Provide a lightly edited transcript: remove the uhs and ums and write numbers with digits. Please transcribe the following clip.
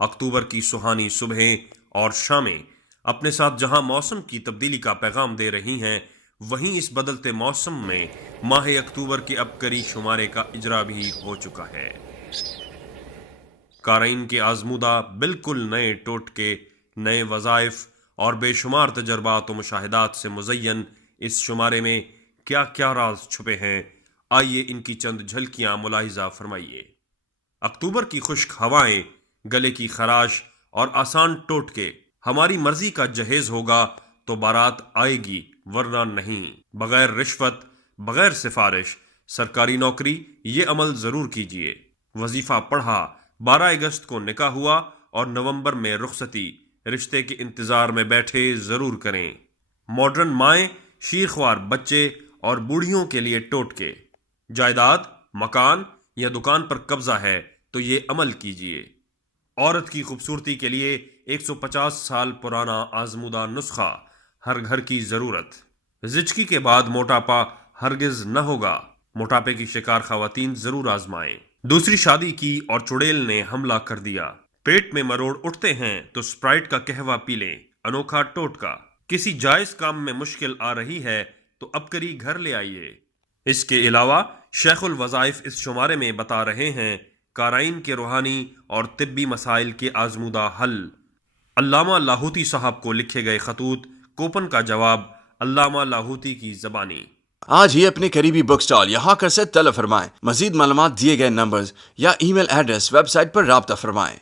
اکتوبر کی سہانی صبحیں اور شامیں اپنے ساتھ جہاں موسم کی تبدیلی کا پیغام دے رہی ہیں، وہیں اس بدلتے موسم میں ماہ اکتوبر کے ابکری شمارے کا اجرا بھی ہو چکا ہے۔ قارئین کے آزمودہ بالکل نئے ٹوٹکے، نئے وظائف اور بے شمار تجربات و مشاہدات سے مزین اس شمارے میں کیا کیا راز چھپے ہیں، آئیے ان کی چند جھلکیاں ملاحظہ فرمائیے۔ اکتوبر کی خشک ہوائیں، گلے کی خراش اور آسان ٹوٹکے۔ ہماری مرضی کا جہیز ہوگا تو بارات آئے گی، ورنہ نہیں۔ بغیر رشوت، بغیر سفارش، سرکاری نوکری، یہ عمل ضرور کیجیے۔ وظیفہ پڑھا، 12 اگست کو نکاح ہوا اور نومبر میں رخصتی، رشتے کے انتظار میں بیٹھے ضرور کریں۔ ماڈرن مائیں، شیرخوار بچے اور بوڑھیوں کے لیے ٹوٹکے۔ جائیداد، مکان یا دکان پر قبضہ ہے تو یہ عمل کیجیے۔ عورت کی خوبصورتی کے لیے 150 سال پرانا آزمودہ نسخہ، ہر گھر کی ضرورت۔ زچگی کے بعد موٹاپا ہرگز نہ ہوگا، موٹاپے کی شکار خواتین ضرور آزمائیں۔ دوسری شادی کی اور چڑیل نے حملہ کر دیا۔ پیٹ میں مروڑ اٹھتے ہیں تو اسپرائٹ کا قہوہ پی لیں، انوکھا ٹوٹکا۔ کسی جائز کام میں مشکل آ رہی ہے تو ابکری گھر لے آئیے۔ اس کے علاوہ شیخ الوظائف اس شمارے میں بتا رہے ہیں قارئین کے روحانی اور طبی مسائل کے آزمودہ حل۔ علامہ لاہوتی صاحب کو لکھے گئے خطوط، کوپن کا جواب، علامہ لاہوتی کی زبانی۔ آج ہی اپنے قریبی بک سٹال یا ہاکر سے طلب فرمائیں۔ مزید معلومات دیے گئے نمبرز یا ای میل ایڈریس ویب سائٹ پر رابطہ فرمائیں۔